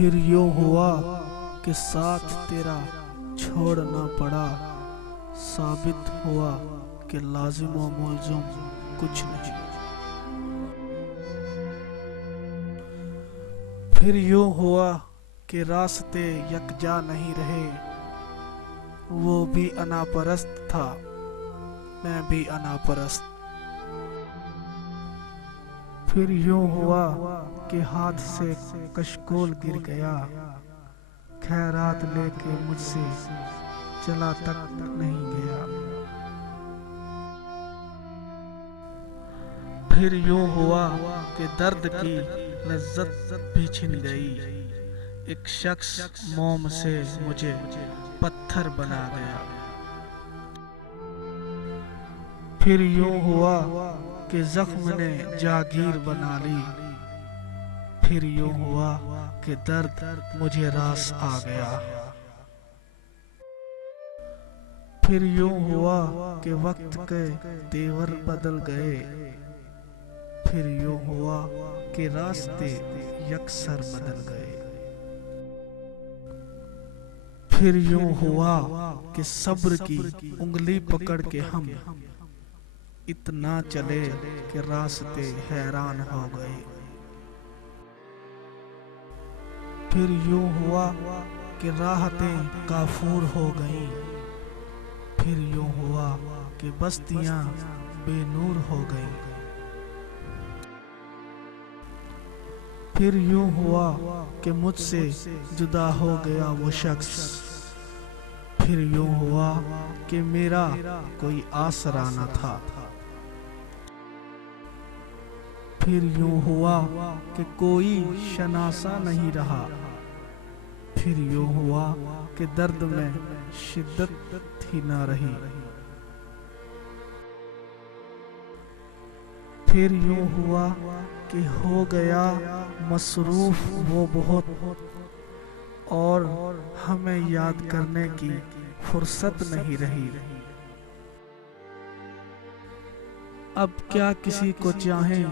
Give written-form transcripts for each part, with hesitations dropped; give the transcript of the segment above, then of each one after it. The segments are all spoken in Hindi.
फिर यूं हुआ कि साथ तेरा छोड़ना पड़ा, साबित हुआ कि लाजिम व मुल्ज़िम कुछ नहीं। फिर यूं हुआ कि रास्ते यकजा नहीं रहे, वो भी अनापरस्त था, मैं भी अनापरस्त। फिर यूं हुआ कि हाथ से कशकोल गिर गया, खैरात लेके मुझसे चला तक नहीं गया। फिर यूं हुआ कि दर्द की लज्जत भी छिन गई, एक शख्स मोम से मुझे पत्थर बना गया। फिर यूं हुआ कि जख्म ने जागीर बना ली, फिर यूं हुआ कि दर्द मुझे रास आ गया। फिर यूं हुआ कि वक्त के तेवर बदल गए, फिर यूं हुआ कि रास्ते यकसर बदल गए। फिर यूं हुआ कि सब्र की उंगली पकड़ के हम इतना चले कि रास्ते हैरान हो गए। फिर यूं हुआ कि राहतें काफूर हो गईं, फिर यूं हुआ कि बस्तियां बेनूर हो गईं। फिर यूं हुआ कि मुझसे जुदा हो गया वो शख्स, फिर यूं हुआ कि मेरा कोई आसरा न था। फिर यूं हुआ कि कोई शनासा नहीं रहा, फिर यूं हुआ कि दर्द में शिद्दत ही ना रही। फिर यूं हुआ कि हो गया मसरूफ वो बहुत, और हमें याद करने की फुर्सत नहीं रही। अब क्या किसी को चाहें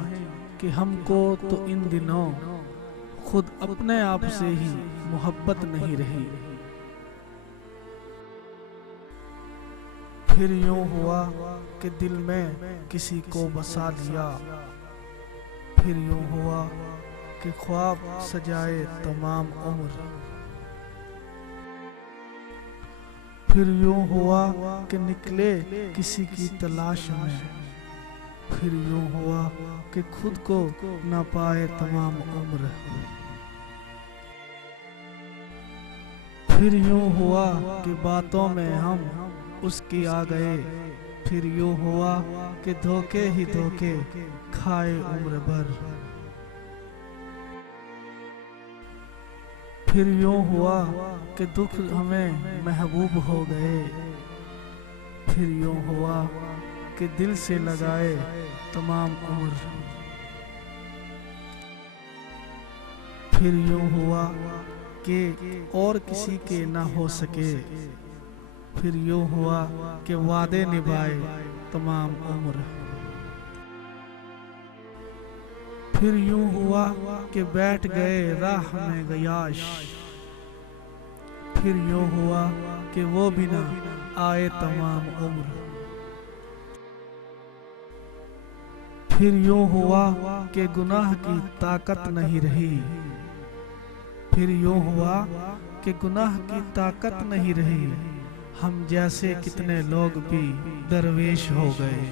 कि हमको तो इन दिनों खुद अपने आप से ही मोहब्बत नहीं रही। फिर यूं हुआ कि दिल में किसी को बसा लिया, फिर यूं हुआ कि ख्वाब सजाए तमाम उम्र। फिर यूं हुआ कि निकले किसी की तलाश में, फिर यूं हुआ कि खुद को न पाए तमाम उम्र। फिर यूं हुआ कि बातों में हम उसकी आ गए, फिर यूं हुआ कि धोखे ही धोखे खाए उम्र भर। फिर यूं हुआ कि दुख हमें महबूब हो गए, फिर यूं हुआ कि दिल से लगाए तमाम उम्र। फिर यूं हुआ कि और किसी के ना हो सके, फिर यूं हुआ कि वादे निभाए तमाम उम्र। फिर यूं हुआ कि बैठ गए राह में गयाश, फिर यूं हुआ कि वो भी ना आए तमाम उम्र। फिर यूं हुआ कि गुनाह की ताकत नहीं रही, फिर यूं हुआ कि गुनाह की ताकत नहीं रही। हम जैसे कितने लोग भी दरवेश हो गए।